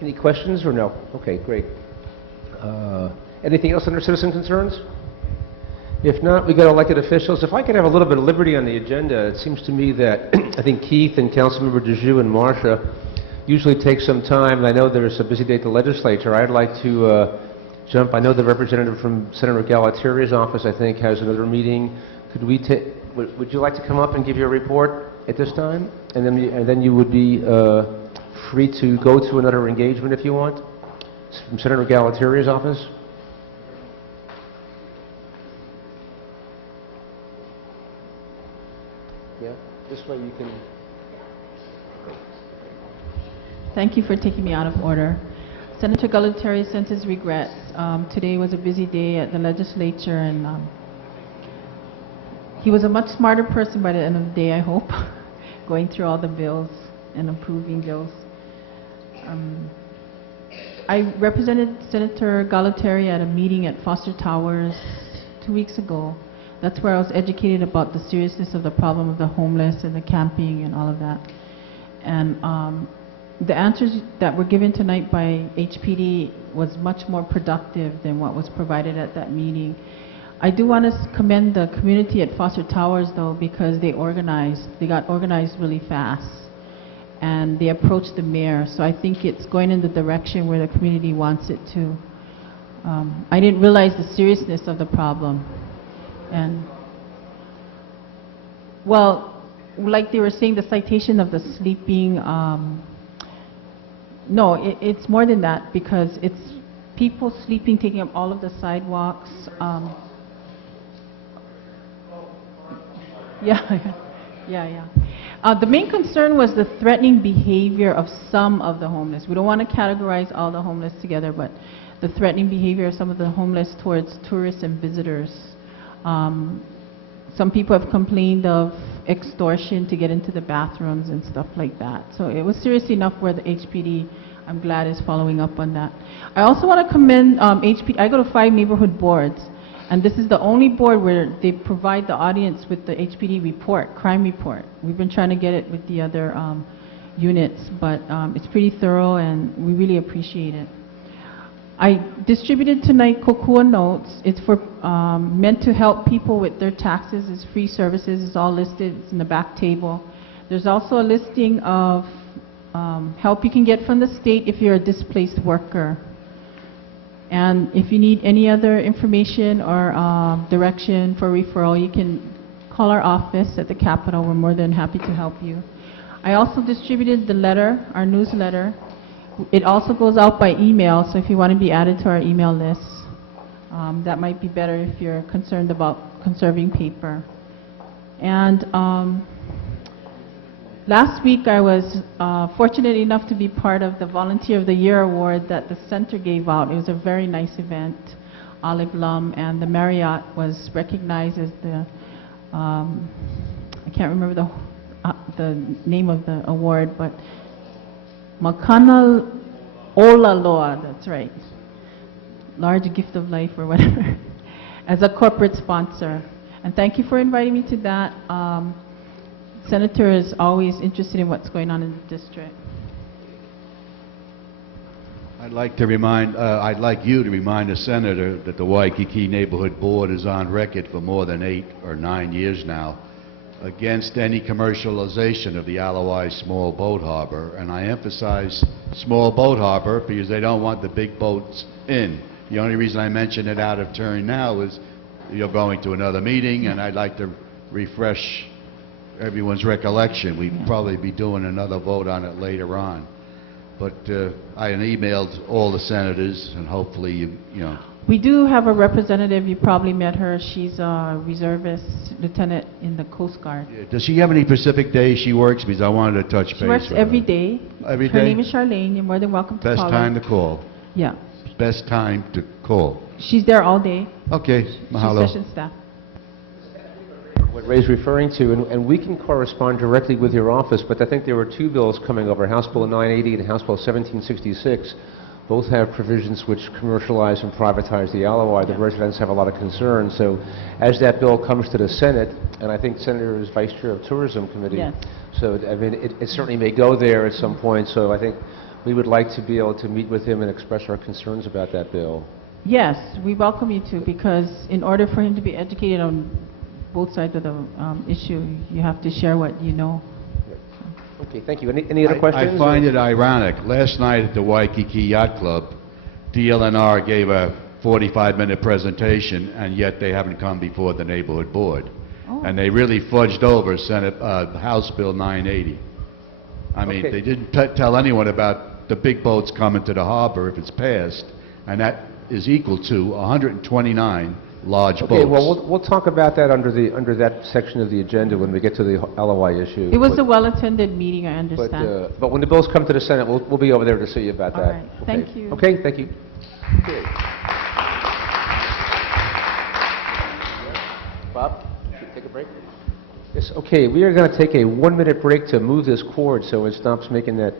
Any questions or no? Okay, great. Anything else under citizen concerns? If not, we got elected officials. If I could have a little bit of liberty on the agenda, it seems to me that I think Keith and Councilmember Dejoux and Marcia usually take some time. I know there's a busy day at the legislature. I'd like to jump. I know the representative from Senator Galatieri's office, I think, has another meeting. Could we take? Would you like to come up and give your report at this time, and then you would be free to go to another engagement if you want, from Senator Galatieri's office? Yeah, this way you can. Thank you for taking me out of order. Senator Galatieri sent his regrets. Today was a busy day at the legislature, and he was a much smarter person by the end of the day, I hope, going through all the bills and approving bills. I represented Senator Galatieri at a meeting at Foster Towers 2 weeks ago. That's where I was educated about the seriousness of the problem of the homeless and the camping and all of that. And the answers that were given tonight by HPD was much more productive than what was provided at that meeting. I do want to commend the community at Foster Towers, though, because they got organized really fast, and they approached the mayor. So I think it's going in the direction where the community wants it to. I didn't realize the seriousness of the problem. And, well, like they were saying, the citation of the sleeping, no, it's more than that, because it's people sleeping, taking up all of the sidewalks. Yeah. The main concern was the threatening behavior of some of the homeless. We don't want to categorize all the homeless together, but the threatening behavior of some of the homeless towards tourists and visitors. Some people have complained of extortion to get into the bathrooms and stuff like that. So it was serious enough where the HPD, I'm glad, is following up on that. I also want to commend HPD. I go to 5 neighborhood boards, and this is the only board where they provide the audience with the HPD report, crime report. We've been trying to get it with the other units, but it's pretty thorough, and we really appreciate it. I distributed tonight COCUA notes. It's for meant to help people with their taxes. It's free services. It's all listed. It's in the back table. There's also a listing of help you can get from the state if you're a displaced worker. And if you need any other information or direction for referral, you can call our office at the Capitol. We're more than happy to help you. I also distributed the letter, our newsletter. It also goes out by email, so if you want to be added to our email list, that might be better if you're concerned about conserving paper. And last week I was fortunate enough to be part of the Volunteer of the Year award that the center gave out. It was a very nice event, Olive Lum, and the Marriott was recognized as the, I can't remember the name of the award, but Makana Olaloa, that's right, large gift of life or whatever, as a corporate sponsor. And thank you for inviting me to that. Senator is always interested in what's going on in the district. I'd like you to remind the Senator that the Waikiki Neighborhood Board is on record for more than 8 or 9 years now against any commercialization of the Alawai Small Boat Harbor, and I emphasize small boat harbor because they don't want the big boats in. The only reason I mention it out of turn now is you're going to another meeting, and I'd like to refresh everyone's recollection. We'd probably be doing another vote on it later on. But I emailed all the senators, and hopefully you know. We do have a representative. You probably met her. She's a reservist lieutenant in the Coast Guard. Yeah. Does she have any specific days she works? Because I wanted to touch base. She works every day. Every day? Her name is Charlene. You're more than welcome to call her. Best time to call. Yeah. Best time to call. She's there all day. Okay. Mahalo. She's session staff. What Ray's referring to, and we can correspond directly with your office, but I think there were 2 bills coming over, House Bill 980 and House Bill 1766. Both have provisions which commercialize and privatize the Alawai. The residents have a lot of concern. So as that bill comes to the Senate, and I think Senator is Vice Chair of Tourism Committee, yes. So I mean, it certainly may go there at some point. So I think we would like to be able to meet with him and express our concerns about that bill. Yes, we welcome you to, because in order for him to be educated on both sides of the issue, you have to share what you know. Okay, thank you. Any other questions? I find it ironic. Last night at the Waikiki Yacht Club, DLNR gave a 45-minute presentation, and yet they haven't come before the neighborhood board. Oh. And they really fudged over House Bill 980. I mean, Okay. they didn't tell anyone about the big boats coming to the harbor if it's passed, and that is equal to 129 large boats. Okay, well, we'll talk about that under that section of the agenda when we get to the LOI issue. It was a well-attended meeting, I understand. But when the bills come to the Senate, we'll be over there to see you about All that. right. Okay. Thank you. Okay, thank you. Okay. Bob, should we take a break? Yes, okay, we are going to take a 1-minute break to move this cord so it stops making that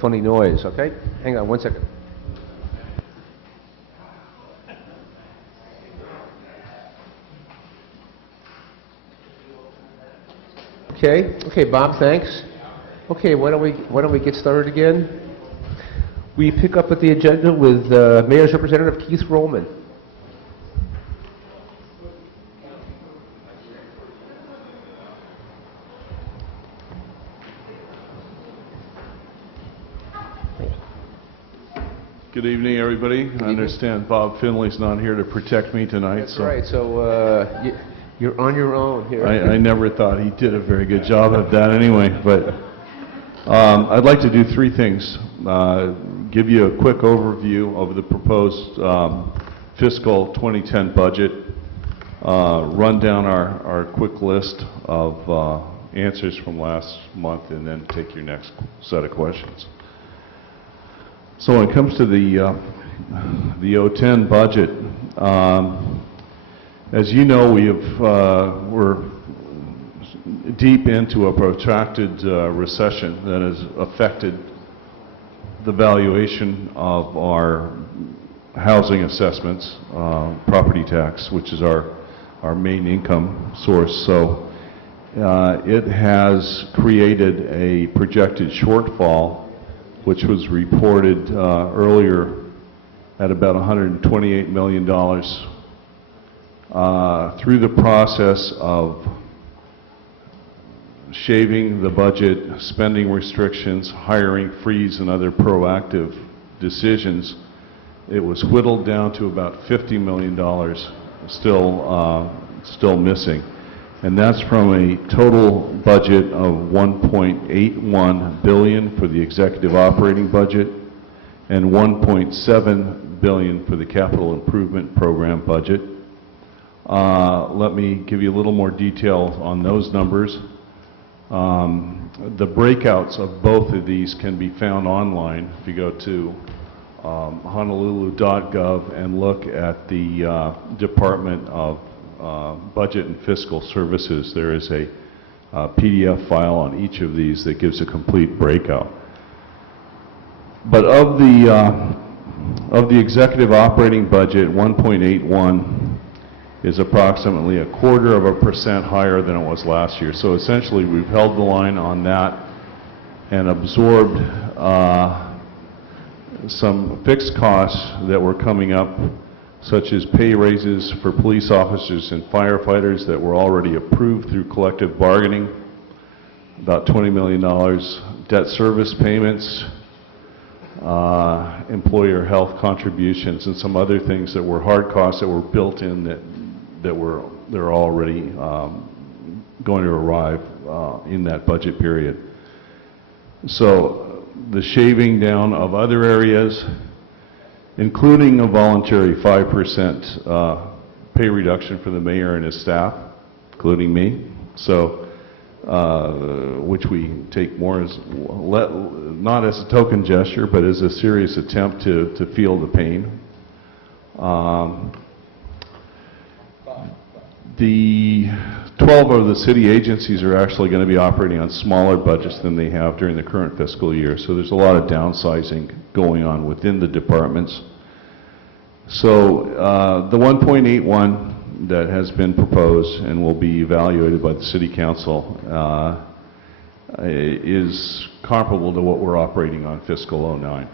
funny noise, okay? Hang on 1 second. Okay, Bob, thanks. Okay, why don't we get started again? We pick up at the agenda with Mayor's Representative Keith Rollman. Good evening, everybody. I understand Bob Finley's not here to protect me tonight. That's right. So you're on your own here. I never thought he did a very good job of that anyway, but I'd like to do 3 things. Give you a quick overview of the proposed fiscal 2010 budget, run down our quick list of answers from last month, and then take your next set of questions. So when it comes to the 010 budget, as you know, we're deep into a protracted recession that has affected the valuation of our housing assessments, property tax, which is our main income source. So it has created a projected shortfall, which was reported earlier at about $128 million. Through the process of shaving the budget, spending restrictions, hiring freeze, and other proactive decisions, it was whittled down to about $50 million still missing. And that's from a total budget of $1.81 billion for the executive operating budget and $1.7 billion for the capital improvement program budget. Let me give you a little more detail on those numbers. The breakouts of both of these can be found online. If you go to honolulu.gov and look at the Department of Budget and Fiscal Services, there is a PDF file on each of these that gives a complete breakout. But of the executive operating budget, 1.81 is approximately 0.25% higher than it was last year. So essentially, we've held the line on that and absorbed some fixed costs that were coming up, such as pay raises for police officers and firefighters that were already approved through collective bargaining, about $20 million, debt service payments, employer health contributions, and some other things that were hard costs that were built in they're already going to arrive in that budget period. So the shaving down of other areas, including a voluntary 5% pay reduction for the mayor and his staff, including me, so which we take more as, not as a token gesture, but as a serious attempt to feel the pain. The 12 of the city agencies are actually going to be operating on smaller budgets than they have during the current fiscal year, so there's a lot of downsizing going on within the departments. So the 1.81 that has been proposed and will be evaluated by the City Council is comparable to what we're operating on fiscal '09.